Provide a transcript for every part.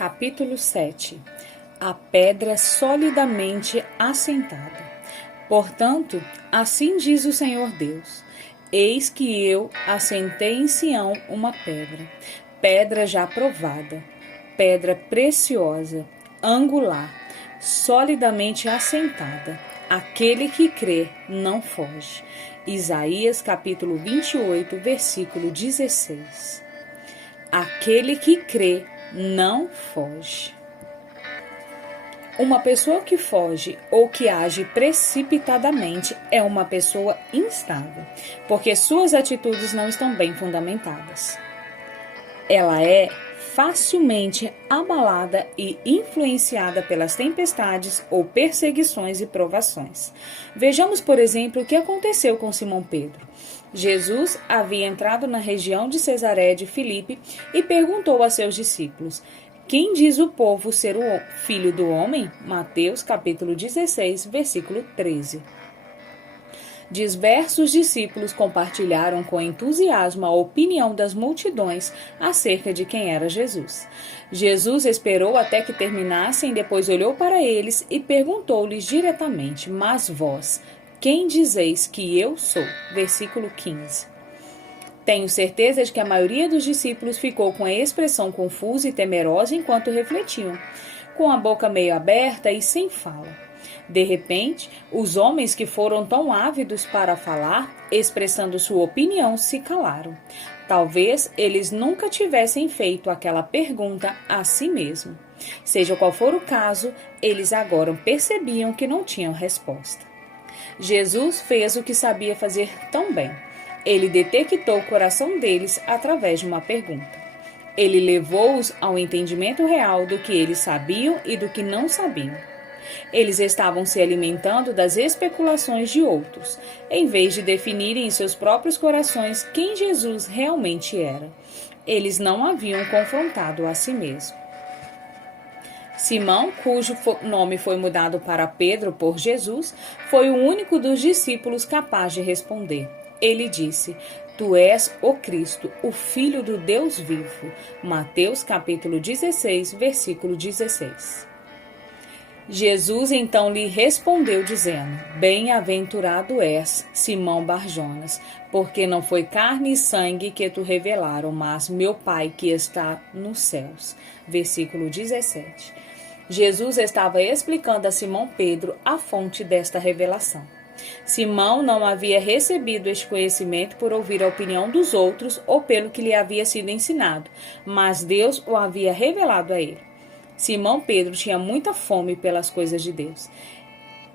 Capítulo 7. A pedra solidamente assentada. Portanto, assim diz o Senhor Deus: Eis que eu assentei em Sião uma pedra, pedra já provada, pedra preciosa, angular, solidamente assentada. Aquele que crê não foge. Isaías capítulo 28, versículo 16. Aquele que crê não foge. Uma pessoa que foge ou que age precipitadamente é uma pessoa instável, porque suas atitudes não estão bem fundamentadas. Ela é facilmente abalada e influenciada pelas tempestades ou perseguições e provações. Vejamos, por exemplo, o que aconteceu com Simão Pedro. Jesus havia entrado na região de Cesaré de Filipe e perguntou a seus discípulos: Quem diz o povo ser o filho do homem? Mateus capítulo 16, versículo 13. Diversos discípulos compartilharam com entusiasmo a opinião das multidões acerca de quem era Jesus. Jesus esperou até que terminassem, depois olhou para eles e perguntou-lhes diretamente: Mas vós, quem dizeis que eu sou? Versículo 15. Tenho certeza de que a maioria dos discípulos ficou com a expressão confusa e temerosa enquanto refletiam, com a boca meio aberta e sem fala. De repente, os homens que foram tão ávidos para falar, expressando sua opinião, se calaram. Talvez eles nunca tivessem feito aquela pergunta a si mesmo. Seja qual for o caso, eles agora percebiam que não tinham resposta. Jesus fez o que sabia fazer tão bem. Ele detectou o coração deles através de uma pergunta. Ele levou-os ao entendimento real do que eles sabiam e do que não sabiam. Eles estavam se alimentando das especulações de outros, em vez de definirem em seus próprios corações quem Jesus realmente era. Eles não haviam confrontado a si mesmo. Simão, cujo nome foi mudado para Pedro por Jesus, foi o único dos discípulos capaz de responder. Ele disse: Tu és o Cristo, o Filho do Deus vivo. Mateus capítulo 16, versículo 16. Jesus então lhe respondeu dizendo: Bem-aventurado és, Simão Barjonas, porque não foi carne e sangue que tu revelaram, mas meu Pai que está nos céus. Versículo 17. Jesus estava explicando a Simão Pedro a fonte desta revelação. Simão não havia recebido este conhecimento por ouvir a opinião dos outros ou pelo que lhe havia sido ensinado, mas Deus o havia revelado a ele. Simão Pedro tinha muita fome pelas coisas de Deus.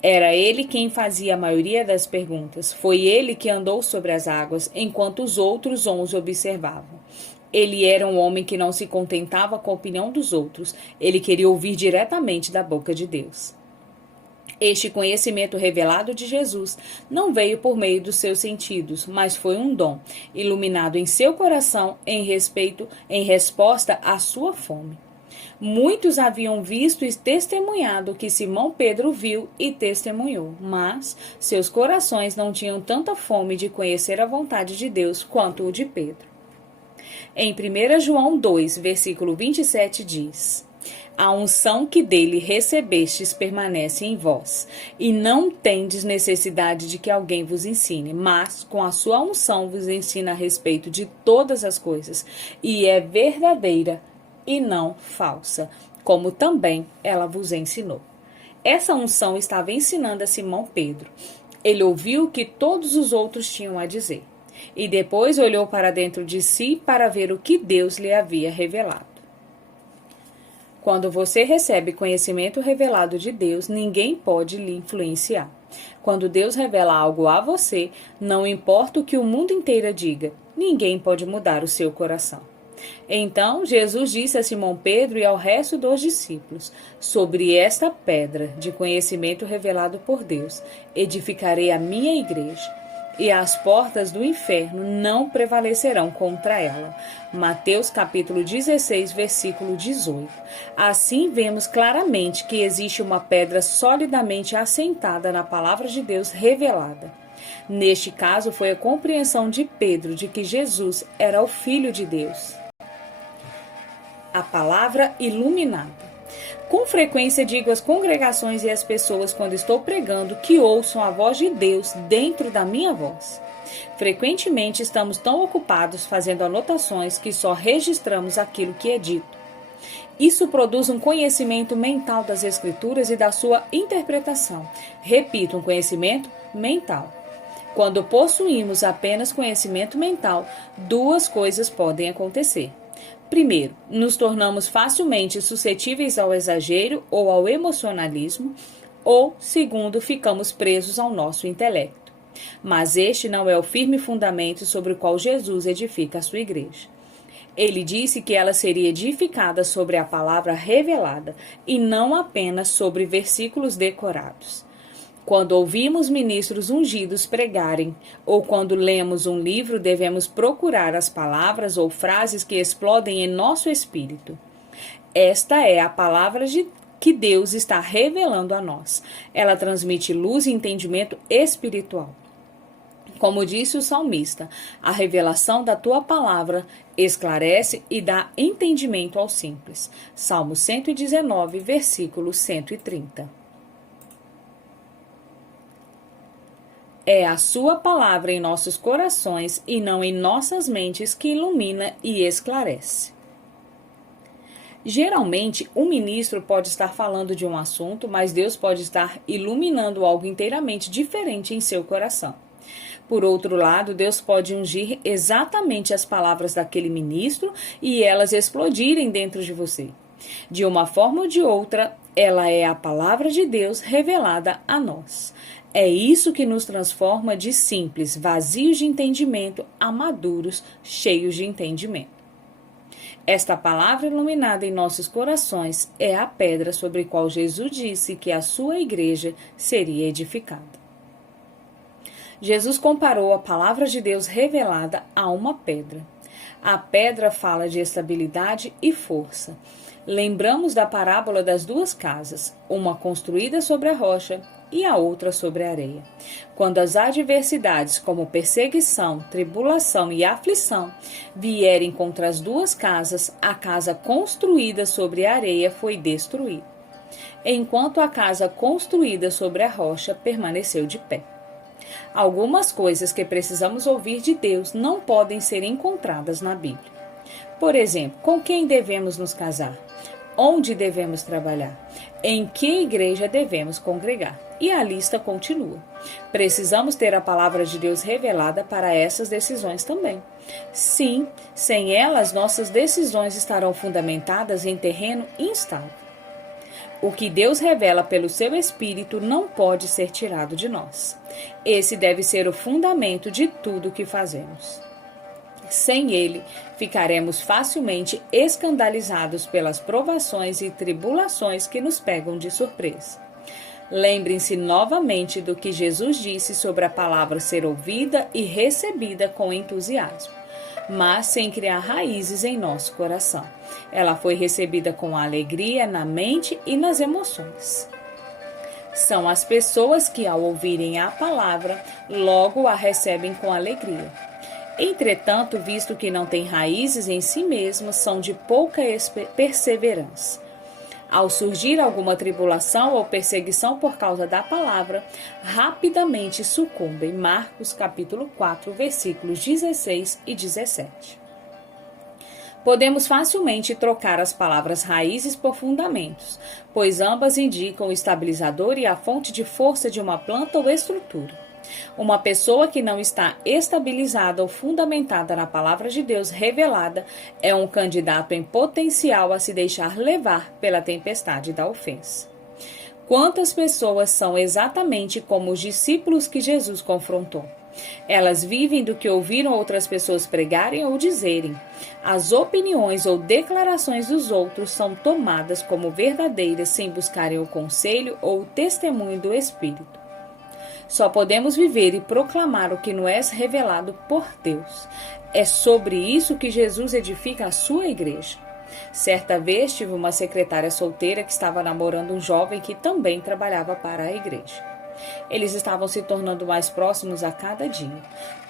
Era ele quem fazia a maioria das perguntas. Foi ele que andou sobre as águas, enquanto os outros 11 observavam. Ele era um homem que não se contentava com a opinião dos outros. Ele queria ouvir diretamente da boca de Deus. Este conhecimento revelado de Jesus não veio por meio dos seus sentidos, mas foi um dom, iluminado em seu coração em resposta à sua fome. Muitos haviam visto e testemunhado o que Simão Pedro viu e testemunhou, mas seus corações não tinham tanta fome de conhecer a vontade de Deus quanto o de Pedro. Em 1 João 2, versículo 27 diz: A unção que dele recebestes permanece em vós, e não tendes necessidade de que alguém vos ensine, mas com a sua unção vos ensina a respeito de todas as coisas, e é verdadeira e não falsa, como também ela vos ensinou. Essa unção estava ensinando a Simão Pedro. Ele ouviu o que todos os outros tinham a dizer, e depois olhou para dentro de si para ver o que Deus lhe havia revelado. Quando você recebe conhecimento revelado de Deus, ninguém pode lhe influenciar. Quando Deus revela algo a você, não importa o que o mundo inteiro diga, ninguém pode mudar o seu coração. Então, Jesus disse a Simão Pedro e ao resto dos discípulos: Sobre esta pedra de conhecimento revelado por Deus, edificarei a minha igreja, e as portas do inferno não prevalecerão contra ela. Mateus capítulo 16, versículo 18. Assim vemos claramente que existe uma pedra solidamente assentada na palavra de Deus revelada. Neste caso, foi a compreensão de Pedro de que Jesus era o Filho de Deus. a palavra iluminada. Com frequência digo às congregações e às pessoas quando estou pregando que ouçam a voz de Deus dentro da minha voz. Frequentemente estamos tão ocupados fazendo anotações que só registramos aquilo que é dito. Isso produz um conhecimento mental das Escrituras e da sua interpretação. Repito, um conhecimento mental. Quando possuímos apenas conhecimento mental, duas coisas podem acontecer. Primeiro, nos tornamos facilmente suscetíveis ao exagero ou ao emocionalismo, ou, segundo, ficamos presos ao nosso intelecto. Mas este não é o firme fundamento sobre o qual Jesus edifica a sua igreja. Ele disse que ela seria edificada sobre a palavra revelada e não apenas sobre versículos decorados. Quando ouvimos ministros ungidos pregarem ou quando lemos um livro, devemos procurar as palavras ou frases que explodem em nosso espírito. Esta é a palavra que Deus está revelando a nós. Ela transmite luz e entendimento espiritual. Como disse o salmista, a revelação da tua palavra esclarece e dá entendimento ao simples. Salmo 119, versículo 130. É a sua palavra em nossos corações e não em nossas mentes que ilumina e esclarece. Geralmente, um ministro pode estar falando de um assunto, mas Deus pode estar iluminando algo inteiramente diferente em seu coração. Por outro lado, Deus pode ungir exatamente as palavras daquele ministro e elas explodirem dentro de você. De uma forma ou de outra, ela é a palavra de Deus revelada a nós. É isso que nos transforma de simples, vazios de entendimento, a maduros, cheios de entendimento. Esta palavra iluminada em nossos corações é a pedra sobre a qual Jesus disse que a sua igreja seria edificada. Jesus comparou a palavra de Deus revelada a uma pedra. A pedra fala de estabilidade e força. Lembramos da parábola das duas casas, uma construída sobre a rocha e a outra sobre a areia. Quando as adversidades, como perseguição, tribulação e aflição, vierem contra as duas casas, a casa construída sobre a areia foi destruída, enquanto a casa construída sobre a rocha permaneceu de pé. Algumas coisas que precisamos ouvir de Deus não podem ser encontradas na Bíblia. Por exemplo, com quem devemos nos casar? Onde devemos trabalhar? Em que igreja devemos congregar? E a lista continua. Precisamos ter a palavra de Deus revelada para essas decisões também. Sim, sem elas, nossas decisões estarão fundamentadas em terreno instável. O que Deus revela pelo seu Espírito não pode ser tirado de nós. Esse deve ser o fundamento de tudo o que fazemos. Sem ele, ficaremos facilmente escandalizados pelas provações e tribulações que nos pegam de surpresa. Lembrem-se novamente do que Jesus disse sobre a palavra ser ouvida e recebida com entusiasmo, mas sem criar raízes em nosso coração. Ela foi recebida com alegria na mente e nas emoções. São as pessoas que, ao ouvirem a palavra, logo a recebem com alegria. Entretanto, visto que não têm raízes em si mesmos, são de pouca perseverança. Ao surgir alguma tribulação ou perseguição por causa da palavra, rapidamente sucumbem. Marcos capítulo 4, versículos 16 e 17. Podemos facilmente trocar as palavras raízes por fundamentos, pois ambas indicam o estabilizador e a fonte de força de uma planta ou estrutura. Uma pessoa que não está estabilizada ou fundamentada na palavra de Deus revelada é um candidato em potencial a se deixar levar pela tempestade da ofensa. Quantas pessoas são exatamente como os discípulos que Jesus confrontou? Elas vivem do que ouviram outras pessoas pregarem ou dizerem. As opiniões ou declarações dos outros são tomadas como verdadeiras sem buscarem o conselho ou o testemunho do Espírito. Só podemos viver e proclamar o que nos é revelado por Deus. É sobre isso que Jesus edifica a sua igreja. Certa vez tive uma secretária solteira que estava namorando um jovem que também trabalhava para a igreja. Eles estavam se tornando mais próximos a cada dia.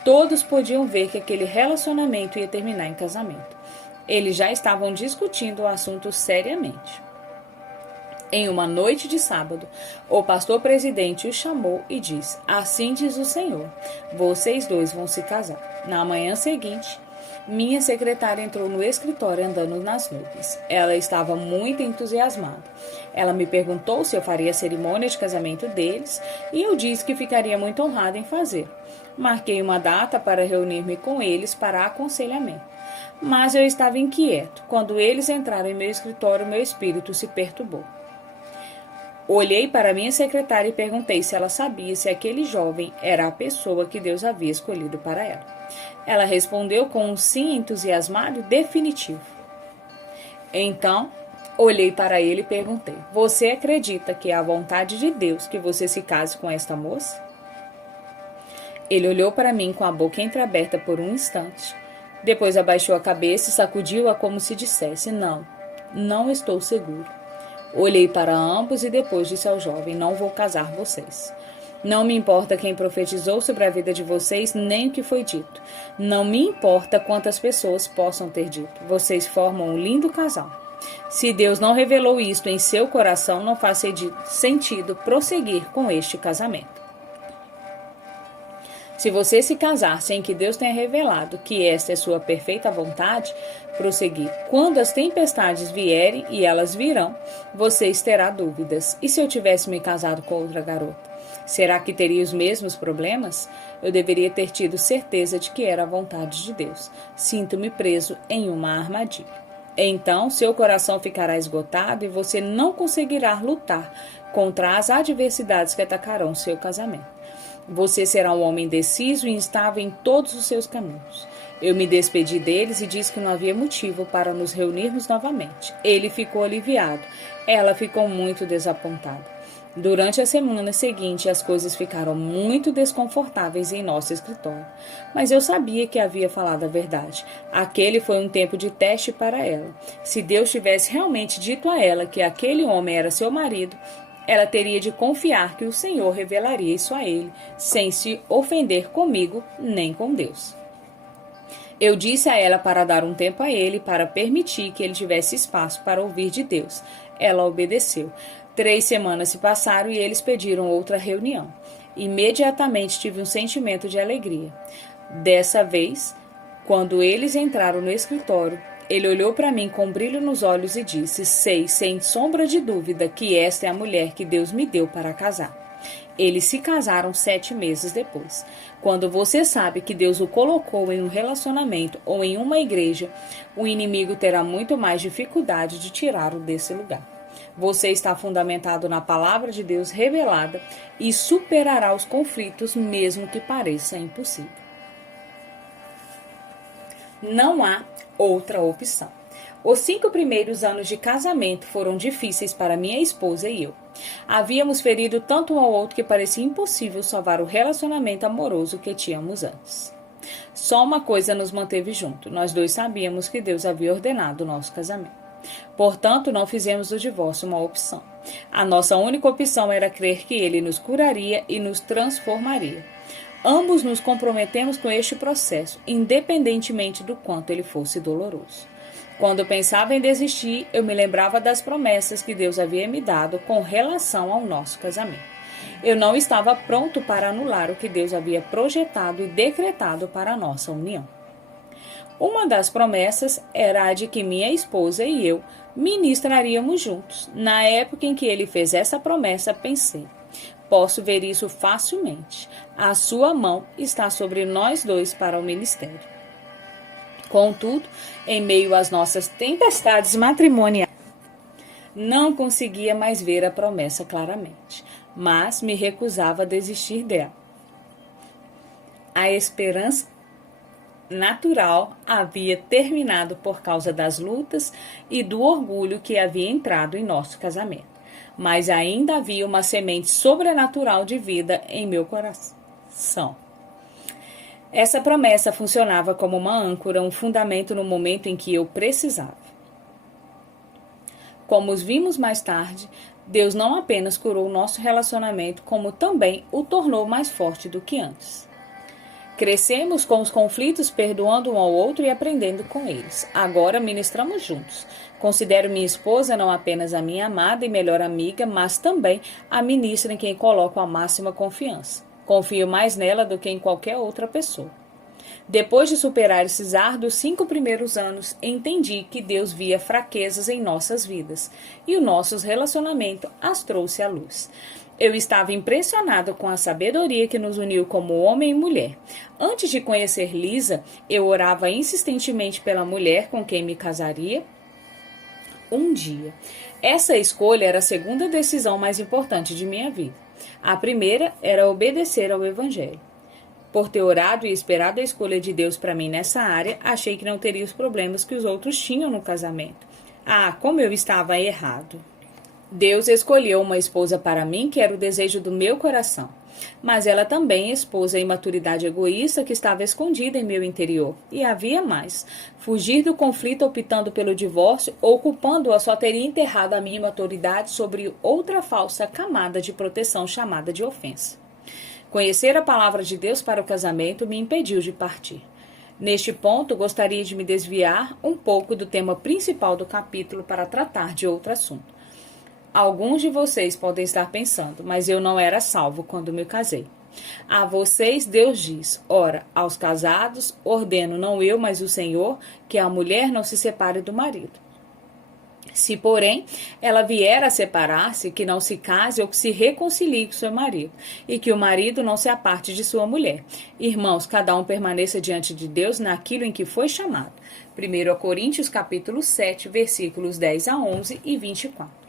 Todos podiam ver que aquele relacionamento ia terminar em casamento. Eles já estavam discutindo o assunto seriamente. Em uma noite de sábado, o pastor presidente o chamou e disse: assim diz o Senhor, vocês dois vão se casar. Na manhã seguinte, minha secretária entrou no escritório andando nas nuvens. Ela estava muito entusiasmada. Ela me perguntou se eu faria a cerimônia de casamento deles e eu disse que ficaria muito honrada em fazer. Marquei uma data para reunir-me com eles para aconselhamento. Mas eu estava inquieto. Quando eles entraram em meu escritório, meu espírito se perturbou. Olhei para minha secretária e perguntei se ela sabia se aquele jovem era a pessoa que Deus havia escolhido para ela. Ela respondeu com um sim entusiasmado e definitivo. Então, olhei para ele e perguntei: você acredita que é a vontade de Deus que você se case com esta moça? Ele olhou para mim com a boca entreaberta por um instante. Depois abaixou a cabeça e sacudiu-a como se dissesse: não estou seguro. Olhei para ambos e depois disse ao jovem: não vou casar vocês. Não me importa quem profetizou sobre a vida de vocês, nem o que foi dito. Não me importa quantas pessoas possam ter dito. Vocês formam um lindo casal. Se Deus não revelou isto em seu coração, não faz sentido prosseguir com este casamento. Se você se casar sem que Deus tenha revelado que esta é sua perfeita vontade, prosseguir. Quando as tempestades vierem, e elas virão, vocês terão dúvidas. E se eu tivesse me casado com outra garota? Será que teria os mesmos problemas? Eu deveria ter tido certeza de que era a vontade de Deus. Sinto-me preso em uma armadilha. Então, seu coração ficará esgotado e você não conseguirá lutar contra as adversidades que atacarão seu casamento. Você será um homem indeciso e instável em todos os seus caminhos. Eu me despedi deles e disse que não havia motivo para nos reunirmos novamente. Ele ficou aliviado. Ela ficou muito desapontada. Durante a semana seguinte, as coisas ficaram muito desconfortáveis em nosso escritório. Mas eu sabia que havia falado a verdade. Aquele foi um tempo de teste para ela. Se Deus tivesse realmente dito a ela que aquele homem era seu marido, ela teria de confiar que o Senhor revelaria isso a ele, sem se ofender comigo nem com Deus. Eu disse a ela para dar um tempo a ele, para permitir que ele tivesse espaço para ouvir de Deus. Ela obedeceu. 3 semanas se passaram e eles pediram outra reunião. Imediatamente tive um sentimento de alegria. Dessa vez, quando eles entraram no escritório, ele olhou para mim com um brilho nos olhos e disse: sei, sem sombra de dúvida, que esta é a mulher que Deus me deu para casar. Eles se casaram 7 meses depois. Quando você sabe que Deus o colocou em um relacionamento ou em uma igreja, o inimigo terá muito mais dificuldade de tirá-lo desse lugar. Você está fundamentado na palavra de Deus revelada e superará os conflitos, mesmo que pareça impossível. Não há outra opção. Os 5 primeiros anos de casamento foram difíceis para minha esposa e eu. Havíamos ferido tanto um ao outro que parecia impossível salvar o relacionamento amoroso que tínhamos antes. Só uma coisa nos manteve juntos. Nós dois sabíamos que Deus havia ordenado o nosso casamento. Portanto, não fizemos do divórcio uma opção. A nossa única opção era crer que Ele nos curaria e nos transformaria. Ambos nos comprometemos com este processo, independentemente do quanto ele fosse doloroso. Quando pensava em desistir, eu me lembrava das promessas que Deus havia me dado com relação ao nosso casamento. Eu não estava pronto para anular o que Deus havia projetado e decretado para a nossa união. Uma das promessas era a de que minha esposa e eu ministraríamos juntos. Na época em que ele fez essa promessa, pensei: posso ver isso facilmente. A sua mão está sobre nós dois para o ministério. Contudo, em meio às nossas tempestades matrimoniais, não conseguia mais ver a promessa claramente, mas me recusava a desistir dela. A esperança natural havia terminado por causa das lutas e do orgulho que havia entrado em nosso casamento. Mas ainda havia uma semente sobrenatural de vida em meu coração. Essa promessa funcionava como uma âncora, um fundamento no momento em que eu precisava. Como os vimos mais tarde, Deus não apenas curou o nosso relacionamento, como também o tornou mais forte do que antes. Crescemos com os conflitos, perdoando um ao outro e aprendendo com eles. Agora ministramos juntos. Considero minha esposa não apenas a minha amada e melhor amiga, mas também a ministra em quem coloco a máxima confiança. Confio mais nela do que em qualquer outra pessoa. Depois de superar esses árduos 5 primeiros anos, entendi que Deus via fraquezas em nossas vidas e o nosso relacionamento as trouxe à luz. Eu estava impressionado com a sabedoria que nos uniu como homem e mulher. Antes de conhecer Lisa, eu orava insistentemente pela mulher com quem me casaria um dia. Essa escolha era a segunda decisão mais importante de minha vida. A primeira era obedecer ao Evangelho. Por ter orado e esperado a escolha de Deus para mim nessa área, achei que não teria os problemas que os outros tinham no casamento. Ah, como eu estava errado! Deus escolheu uma esposa para mim que era o desejo do meu coração, mas ela também expôs a imaturidade egoísta que estava escondida em meu interior. E havia mais. Fugir do conflito optando pelo divórcio ou culpando-a só teria enterrado a minha imaturidade sobre outra falsa camada de proteção chamada de ofensa. Conhecer a palavra de Deus para o casamento me impediu de partir. Neste ponto, gostaria de me desviar um pouco do tema principal do capítulo para tratar de outro assunto. Alguns de vocês podem estar pensando, mas eu não era salvo quando me casei. A vocês Deus diz, ora, aos casados, ordeno não eu, mas o Senhor, que a mulher não se separe do marido. Se, porém, ela vier a separar-se, que não se case ou que se reconcilie com seu marido, e que o marido não se aparte de sua mulher. Irmãos, cada um permaneça diante de Deus naquilo em que foi chamado. 1 Coríntios capítulo 7, versículos 10 a 11 e 24.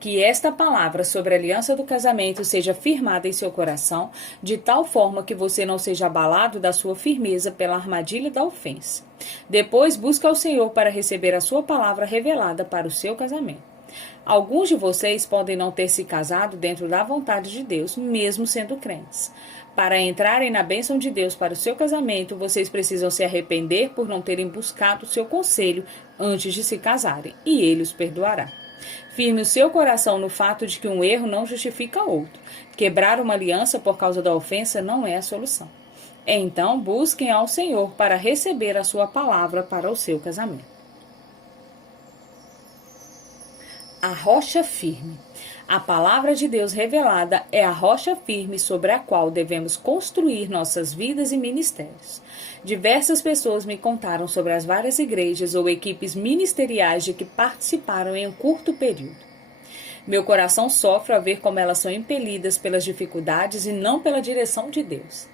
Que esta palavra sobre a aliança do casamento seja firmada em seu coração, de tal forma que você não seja abalado da sua firmeza pela armadilha da ofensa. Depois, busque ao Senhor para receber a sua palavra revelada para o seu casamento. Alguns de vocês podem não ter se casado dentro da vontade de Deus, mesmo sendo crentes. Para entrarem na bênção de Deus para o seu casamento, vocês precisam se arrepender por não terem buscado o seu conselho antes de se casarem, e Ele os perdoará. Firme o seu coração no fato de que um erro não justifica outro. Quebrar uma aliança por causa da ofensa não é a solução. Então, busquem ao Senhor para receber a sua palavra para o seu casamento. A rocha firme. A palavra de Deus revelada é a rocha firme sobre a qual devemos construir nossas vidas e ministérios. Diversas pessoas me contaram sobre as várias igrejas ou equipes ministeriais de que participaram em um curto período. Meu coração sofre ao ver como elas são impelidas pelas dificuldades e não pela direção de Deus.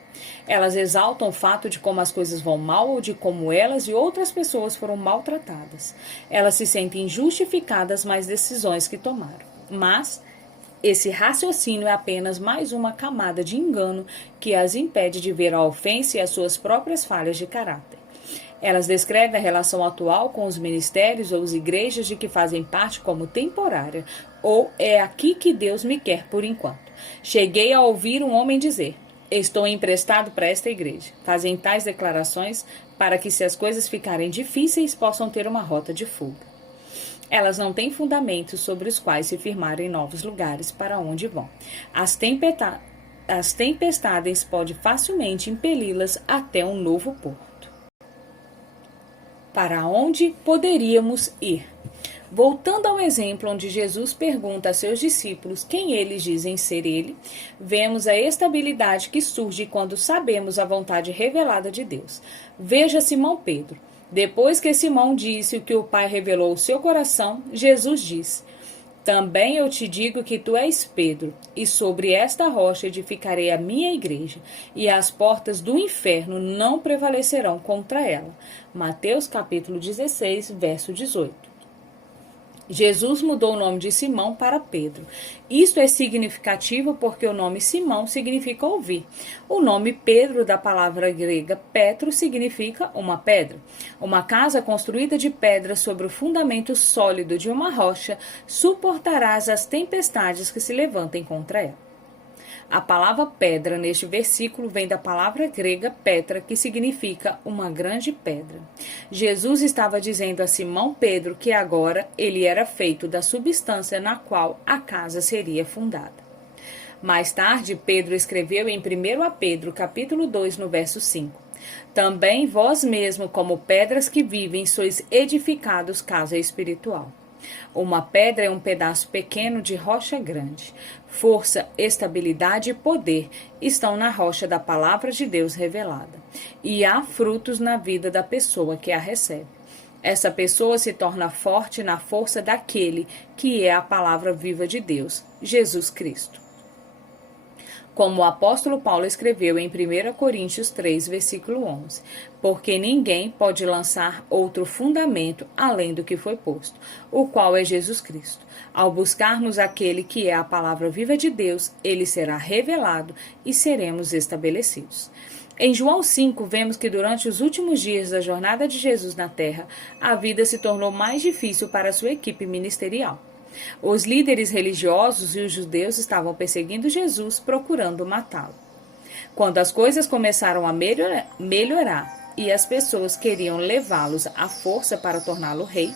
Elas exaltam o fato de como as coisas vão mal ou de como elas e outras pessoas foram maltratadas. Elas se sentem justificadas nas decisões que tomaram. Mas esse raciocínio é apenas mais uma camada de engano que as impede de ver a ofensa e as suas próprias falhas de caráter. Elas descrevem a relação atual com os ministérios ou as igrejas de que fazem parte como temporária, ou é aqui que Deus me quer por enquanto. Cheguei a ouvir um homem dizer, estou emprestado para esta igreja. Fazem tais declarações para que, se as coisas ficarem difíceis, possam ter uma rota de fuga. Elas não têm fundamentos sobre os quais se firmarem novos lugares para onde vão. As tempestades podem facilmente impeli-las até um novo porto. Para onde poderíamos ir? Voltando ao exemplo onde Jesus pergunta a seus discípulos quem eles dizem ser ele, vemos a estabilidade que surge quando sabemos a vontade revelada de Deus. Veja Simão Pedro. Depois que Simão disse o que o Pai revelou ao seu coração, Jesus disse, também eu te digo que tu és Pedro, e sobre esta rocha edificarei a minha igreja, e as portas do inferno não prevalecerão contra ela. Mateus capítulo 16, verso 18. Jesus mudou o nome de Simão para Pedro. Isto é significativo porque o nome Simão significa ouvir. O nome Pedro, da palavra grega Petro, significa uma pedra. Uma casa construída de pedra sobre o fundamento sólido de uma rocha suportará as tempestades que se levantem contra ela. A palavra pedra neste versículo vem da palavra grega Petra, que significa uma grande pedra. Jesus estava dizendo a Simão Pedro que agora ele era feito da substância na qual a casa seria fundada. Mais tarde, Pedro escreveu em 1 Pedro, capítulo 2, no verso 5. Também vós mesmo, como pedras que vivem, sois edificados casa espiritual. Uma pedra é um pedaço pequeno de rocha grande. Força, estabilidade e poder estão na rocha da palavra de Deus revelada. E há frutos na vida da pessoa que a recebe. Essa pessoa se torna forte na força daquele que é a palavra viva de Deus, Jesus Cristo. Como o apóstolo Paulo escreveu em 1 Coríntios 3, versículo 11, porque ninguém pode lançar outro fundamento além do que foi posto, o qual é Jesus Cristo. Ao buscarmos aquele que é a palavra viva de Deus, ele será revelado e seremos estabelecidos. Em João 5, vemos que durante os últimos dias da jornada de Jesus na terra, a vida se tornou mais difícil para sua equipe ministerial. Os líderes religiosos e os judeus estavam perseguindo Jesus, procurando matá-lo. Quando as coisas começaram a melhorar e as pessoas queriam levá-los à força para torná-lo rei,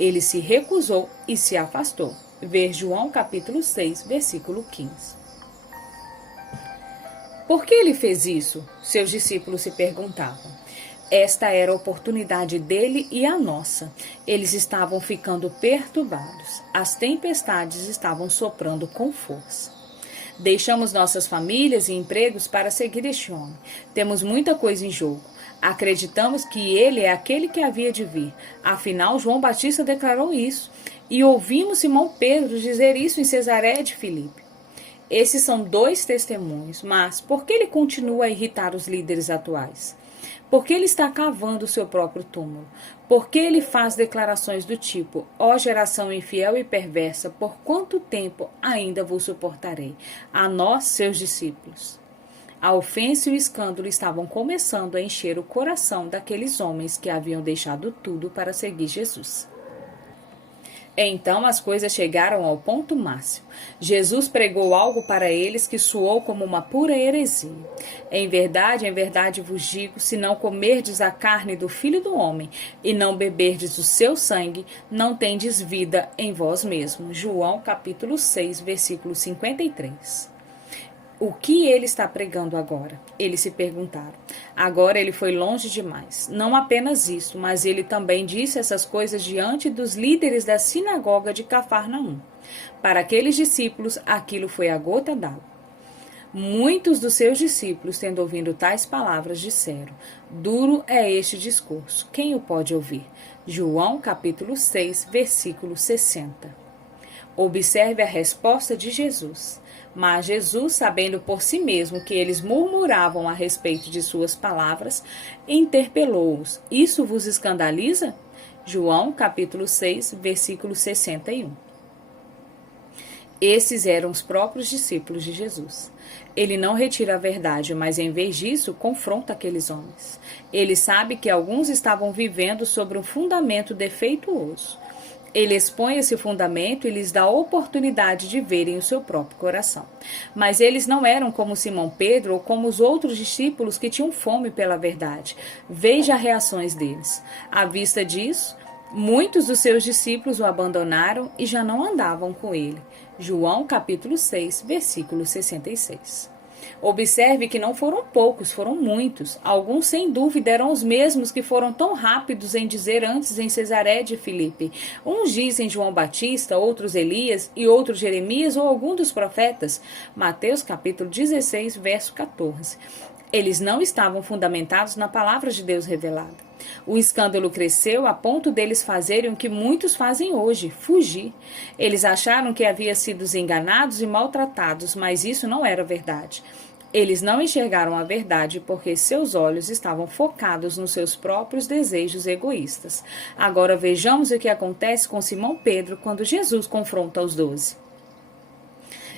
ele se recusou e se afastou. Ver João capítulo 6, versículo 15. Por que ele fez isso? Seus discípulos se perguntavam. Esta era a oportunidade dele e a nossa. Eles estavam ficando perturbados. As tempestades estavam soprando com força. Deixamos nossas famílias e empregos para seguir este homem. Temos muita coisa em jogo. Acreditamos que ele é aquele que havia de vir. Afinal, João Batista declarou isso. E ouvimos Simão Pedro dizer isso em Cesareia de Filipe. Esses são dois testemunhos, mas por que ele continua a irritar os líderes atuais? Por que ele está cavando o seu próprio túmulo? Por que ele faz declarações do tipo, ó geração infiel e perversa, por quanto tempo ainda vos suportarei? A nós, seus discípulos. A ofensa e o escândalo estavam começando a encher o coração daqueles homens que haviam deixado tudo para seguir Jesus. Então as coisas chegaram ao ponto máximo. Jesus pregou algo para eles que soou como uma pura heresia. Em verdade vos digo, se não comerdes a carne do Filho do Homem e não beberdes o seu sangue, não tendes vida em vós mesmos. João capítulo 6, versículo 53. O que ele está pregando agora? Eles se perguntaram. Agora ele foi longe demais. Não apenas isso, mas ele também disse essas coisas diante dos líderes da sinagoga de Cafarnaum. Para aqueles discípulos, aquilo foi a gota d'água. Muitos dos seus discípulos, tendo ouvido tais palavras, disseram, duro é este discurso, quem o pode ouvir? João capítulo 6, versículo 60. Observe a resposta de Jesus. Mas Jesus, sabendo por si mesmo que eles murmuravam a respeito de suas palavras, interpelou-os. Isso vos escandaliza? João, capítulo 6, versículo 61. Esses eram os próprios discípulos de Jesus. Ele não retira a verdade, mas em vez disso, confronta aqueles homens. Ele sabe que alguns estavam vivendo sobre um fundamento defeituoso. Ele expõe esse fundamento e lhes dá a oportunidade de verem o seu próprio coração. Mas eles não eram como Simão Pedro ou como os outros discípulos que tinham fome pela verdade. Veja as reações deles. À vista disso, muitos dos seus discípulos o abandonaram e já não andavam com ele. João capítulo 6, versículo 66. Observe que não foram poucos, foram muitos. Alguns, sem dúvida, eram os mesmos que foram tão rápidos em dizer antes em Cesareia de Filipe. Uns dizem João Batista, outros Elias e outros Jeremias ou algum dos profetas. Mateus capítulo 16, verso 14. Eles não estavam fundamentados na palavra de Deus revelada. O escândalo cresceu a ponto deles fazerem o que muitos fazem hoje, fugir. Eles acharam que haviam sido enganados e maltratados, mas isso não era verdade. Eles não enxergaram a verdade porque seus olhos estavam focados nos seus próprios desejos egoístas. Agora vejamos o que acontece com Simão Pedro quando Jesus confronta os 12.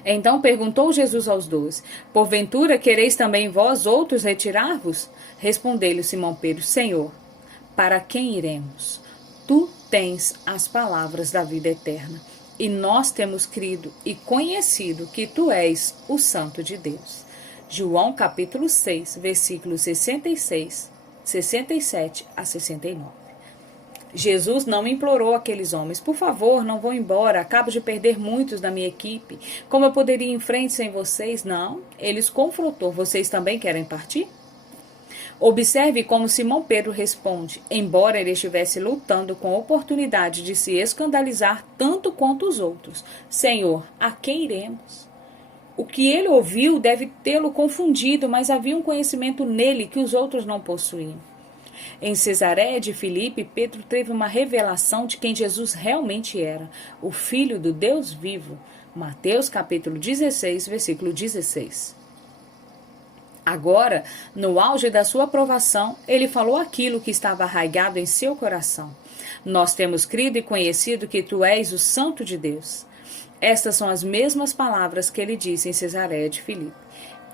Então perguntou Jesus aos 12, porventura quereis também vós outros retirar-vos? Respondeu-lhe Simão Pedro, Senhor, para quem iremos? Tu tens as palavras da vida eterna, e nós temos crido e conhecido que tu és o Santo de Deus. João capítulo 6, versículos 66, 67 a 69. Jesus não implorou àqueles homens: por favor, não vão embora, acabo de perder muitos da minha equipe. Como eu poderia ir em frente sem vocês? Não, ele os confrontou: vocês também querem partir? Observe como Simão Pedro responde, embora ele estivesse lutando com a oportunidade de se escandalizar tanto quanto os outros: Senhor, a quem iremos? O que ele ouviu deve tê-lo confundido, mas havia um conhecimento nele que os outros não possuíam. Em Cesareia de Filipe, Pedro teve uma revelação de quem Jesus realmente era, o Filho do Deus vivo. Mateus capítulo 16, versículo 16. Agora, no auge da sua aprovação, ele falou aquilo que estava arraigado em seu coração. Nós temos crido e conhecido que tu és o Santo de Deus. Estas são as mesmas palavras que ele disse em Cesareia de Filipe.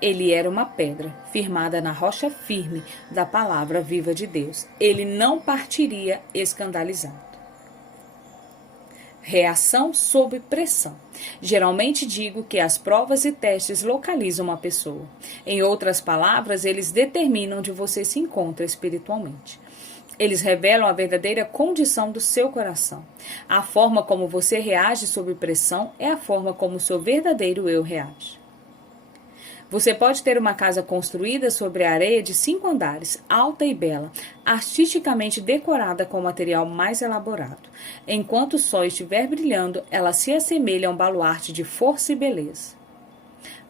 Ele era uma pedra, firmada na rocha firme da palavra viva de Deus. Ele não partiria escandalizado. Reação sob pressão. Geralmente digo que as provas e testes localizam uma pessoa. Em outras palavras, eles determinam onde você se encontra espiritualmente. Eles revelam a verdadeira condição do seu coração. A forma como você reage sob pressão é a forma como o seu verdadeiro eu reage. Você pode ter uma casa construída sobre a areia de 5 andares, alta e bela, artisticamente decorada com material mais elaborado. Enquanto o sol estiver brilhando, ela se assemelha a um baluarte de força e beleza.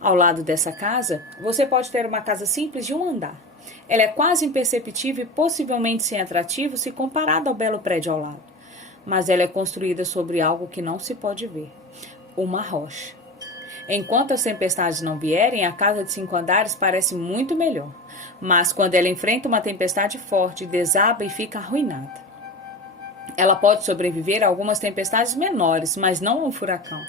Ao lado dessa casa, você pode ter uma casa simples de 1 andar. Ela é quase imperceptível e possivelmente sem atrativo se comparada ao belo prédio ao lado. Mas ela é construída sobre algo que não se pode ver: uma rocha. Enquanto as tempestades não vierem, a casa de 5 andares parece muito melhor. Mas quando ela enfrenta uma tempestade forte, desaba e fica arruinada. Ela pode sobreviver a algumas tempestades menores, mas não a um furacão.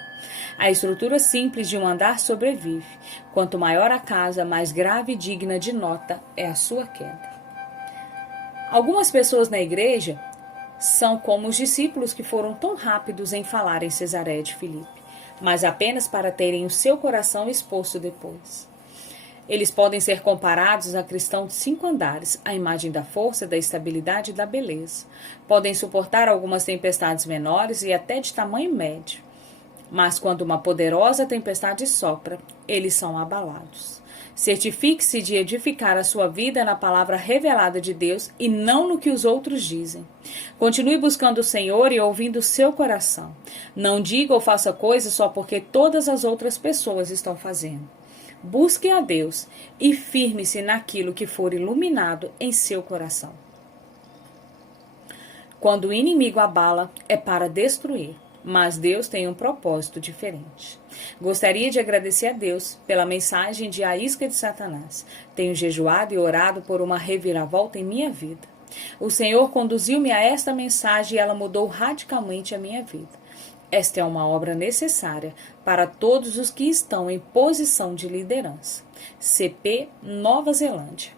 A estrutura simples de um andar sobrevive. Quanto maior a casa, mais grave e digna de nota é a sua queda. Algumas pessoas na igreja são como os discípulos que foram tão rápidos em falar em Cesareia de Filipe, mas apenas para terem o seu coração exposto depois. Eles podem ser comparados a cristãos de 5 andares, a imagem da força, da estabilidade e da beleza. Podem suportar algumas tempestades menores e até de tamanho médio. Mas quando uma poderosa tempestade sopra, eles são abalados. Certifique-se de edificar a sua vida na palavra revelada de Deus e não no que os outros dizem. Continue buscando o Senhor e ouvindo o seu coração. Não diga ou faça coisas só porque todas as outras pessoas estão fazendo. Busque a Deus e firme-se naquilo que for iluminado em seu coração. Quando o inimigo abala, é para destruir. Mas Deus tem um propósito diferente. Gostaria de agradecer a Deus pela mensagem de A Isca de Satanás. Tenho jejuado e orado por uma reviravolta em minha vida. O Senhor conduziu-me a esta mensagem e ela mudou radicalmente a minha vida. Esta é uma obra necessária para todos os que estão em posição de liderança. CP Nova Zelândia.